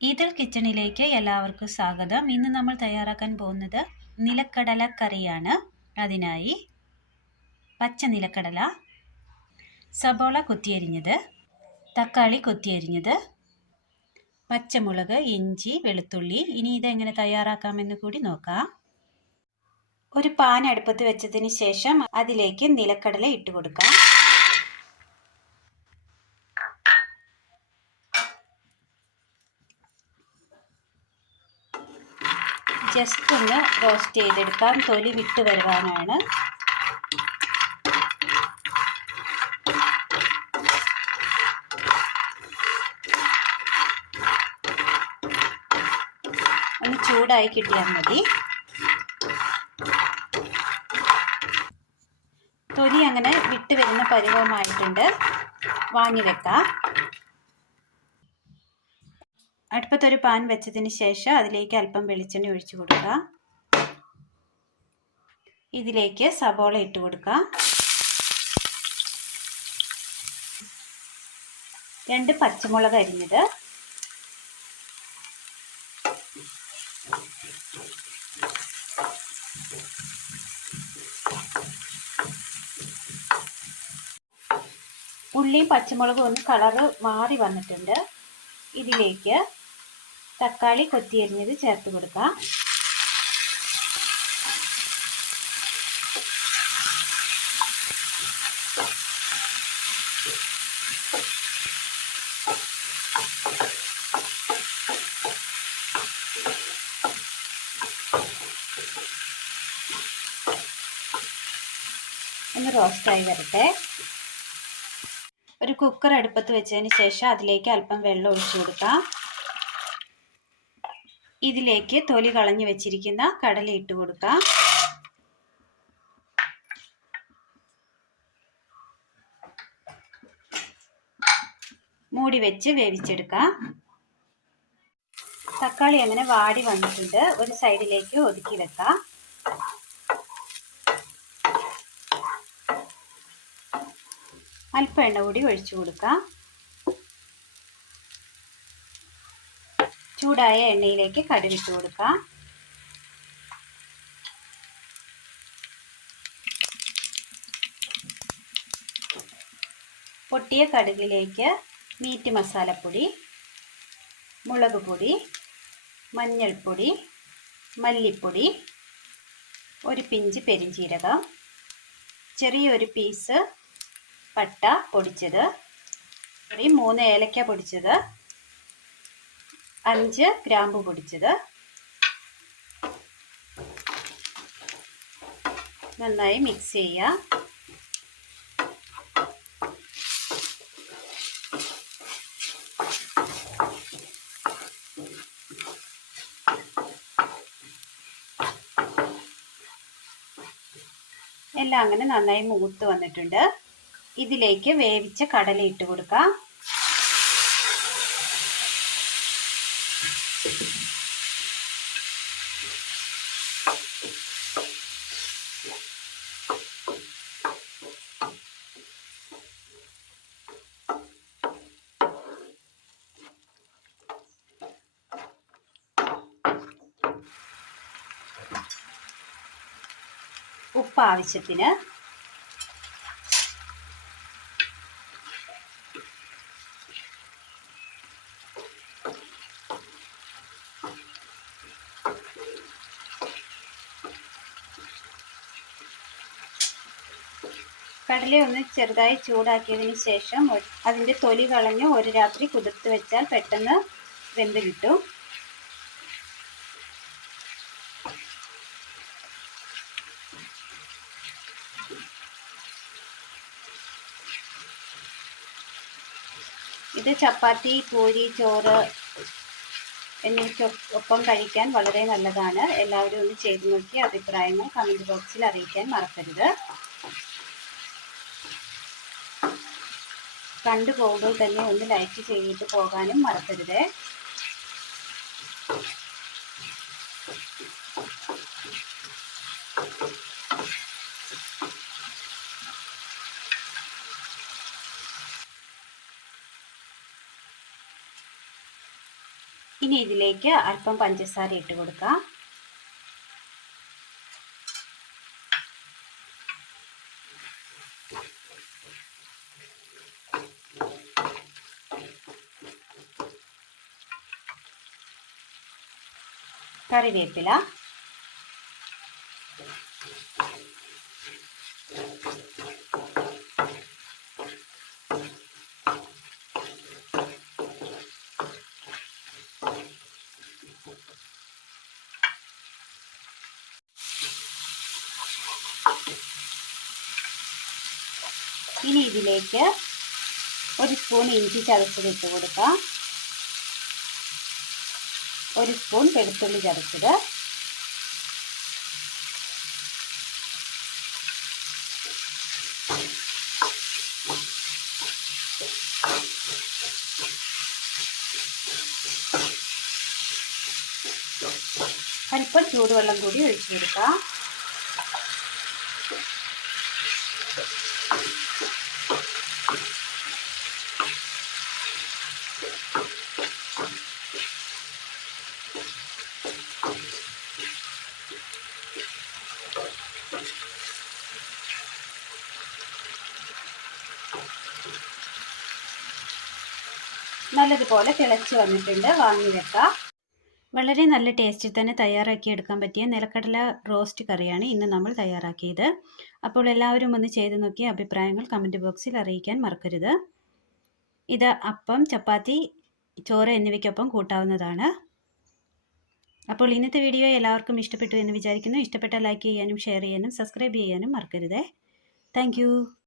Ethyl കിച്ചണിലേക്ക് എല്ലാവർക്കും സ്വാഗതം. ഇന്ന് നമ്മൾ തയ്യാറാക്കാൻ പോകുന്നത് നിലക്കടല കറിയാണ്. അതിനായി പച്ച നിലക്കടല, സബോള കൊത്തിയരിഞ്ഞത്, തക്കാളി കൊത്തിയരിഞ്ഞത്, പച്ചമുളക്, ഇഞ്ചി, വെളുത്തുള്ളി. ഇനി ഇതെങ്ങനെ തയ്യാറാക്കാമെന്ന് കൂടി നോക്കാം. ഒരു പാൻ അടുപ്പത്ത് വെച്ചതിന് ശേഷം അതിലേക്ക് നിലക്കടല ഇട്ട് കൊടുക്കാം. ജസ്റ്റ് ഒന്ന് റോസ്റ്റ് ചെയ്തെടുക്കാം. തൊലി വിട്ട് വരുവാനാണ്. ഒന്ന് ചൂടായി കിട്ടിയാൽ മതി. തൊലി അങ്ങനെ വിട്ട് വരുന്ന പരുവമായിട്ടുണ്ട്. വാങ്ങി വെക്കാം. അടുപ്പത്തൊരു പാൻ വെച്ചതിന് ശേഷം അതിലേക്ക് അല്പം വെളിച്ചെണ്ണ ഒഴിച്ചു കൊടുക്കുക. ഇതിലേക്ക് സബോള ഇട്ട് കൊടുക്കുക. 2 പച്ചമുളക് അരിഞ്ഞത്, ഉള്ളിയും പച്ചമുളകും ഒന്ന് കളറ് മാറി വന്നിട്ടുണ്ട്. ഇതിലേക്ക് തക്കാളി കൊത്തിയരിഞ്ഞത് ചേർത്ത് കൊടുക്കാം. ഒന്ന് റോസ്റ്റായി വരട്ടെ. ഒരു കുക്കർ അടുപ്പത്ത് വെച്ചതിന് ശേഷം അതിലേക്ക് അല്പം വെള്ളം ഒഴിച്ചു കൊടുക്കാം. ഇതിലേക്ക് തൊലി കളഞ്ഞു വെച്ചിരിക്കുന്ന കടല ഇട്ട് കൊടുക്കാം. മൂടി വെച്ച് വേവിച്ചെടുക്കാം. തക്കാളി അങ്ങനെ വാടി വന്നിട്ടുണ്ട്. ഒരു സൈഡിലേക്ക് ഒതുക്കി വെക്കാം. അല്പം എണ്ണ കൂടി ഒഴിച്ചു കൊടുക്കാം. ചൂടായ എണ്ണയിലേക്ക് കടുകിട്ട് കൊടുക്കാം. പൊട്ടിയ കടുകിലേക്ക് മീറ്റ് മസാലപ്പൊടി, മുളക് പൊടി, മഞ്ഞൾപ്പൊടി, മല്ലിപ്പൊടി, ഒരു പിഞ്ച് പെരിഞ്ചീരകം, ചെറിയൊരു പീസ് പട്ട പൊടിച്ചത്, 3 ഏലക്ക പൊടിച്ചത്, 5 ഗ്രാമ്പു പൊടിച്ചത്. നന്നായി മിക്സ് ചെയ്യുക. എല്ലാം അങ്ങനെ നന്നായി മൂത്ത് വന്നിട്ടുണ്ട്. ഇതിലേക്ക് വേവിച്ച കടല ഇട്ട് കൊടുക്കാം. ഉപ്പ് ആവശ്യത്തിന്. കടല ഒന്ന് ചെറുതായി ചൂടാക്കിയതിന് ശേഷം അതിൻ്റെ തൊലി കളഞ്ഞ് ഒരു രാത്രി കുതിർത്ത് വെച്ചാൽ പെട്ടെന്ന് വെന്ത് കിട്ടും. ഇത് ചപ്പാത്തി, പൂരി, ചോറ് എന്നിവയ്ക്കൊപ്പം കഴിക്കാൻ വളരെ നല്ലതാണ്. എല്ലാവരും ഒന്ന് ചെയ്ത് നോക്കി അഭിപ്രായങ്ങൾ കമൻറ്റ് ബോക്സിൽ അറിയിക്കാൻ മറക്കരുത്. കണ്ടു പോകുമ്പോൾ തന്നെ ഒന്ന് ലൈക്ക് ചെയ്തിട്ട് പോകാനും മറക്കരുത്. ഇനി ഇതിലേക്ക് അല്പം പഞ്ചസാര ഇട്ട് കൊടുക്കാം. കറിവേപ്പില, ഇനി ഇതിലേക്ക് 1 സ്പൂൺ ഇഞ്ചി ചതച്ചത് ഇട്ട് കൊടുക്കാം. 1 സ്പൂൺ വെളുത്തുള്ളി ചതച്ചത്, അല്പം ചൂടുവെള്ളം കൂടി ഒഴിച്ചു കൊടുക്കാം. നല്ലതുപോലെ തിളച്ച് വന്നിട്ടുണ്ട്. വാങ്ങി വെക്കാം. വളരെ നല്ല ടേസ്റ്റിൽ തന്നെ തയ്യാറാക്കി എടുക്കാൻ പറ്റിയ നിലക്കടല റോസ്റ്റ് കറിയാണ് ഇന്ന് നമ്മൾ തയ്യാറാക്കിയത്. അപ്പോൾ എല്ലാവരും ഒന്ന് ചെയ്ത് നോക്കി അഭിപ്രായങ്ങൾ കമൻറ്റ് ബോക്സിൽ അറിയിക്കാൻ മറക്കരുത്. ഇത് അപ്പം, ചപ്പാത്തി, ചോറ് എന്നിവയ്ക്കൊപ്പം കൂട്ടാവുന്നതാണ്. അപ്പോൾ ഇന്നത്തെ വീഡിയോ എല്ലാവർക്കും ഇഷ്ടപ്പെട്ടു എന്ന് വിചാരിക്കുന്നു. ഇഷ്ടപ്പെട്ടാൽ ലൈക്ക് ചെയ്യാനും ഷെയർ ചെയ്യാനും സബ്സ്ക്രൈബ് ചെയ്യാനും മറക്കരുത്. താങ്ക്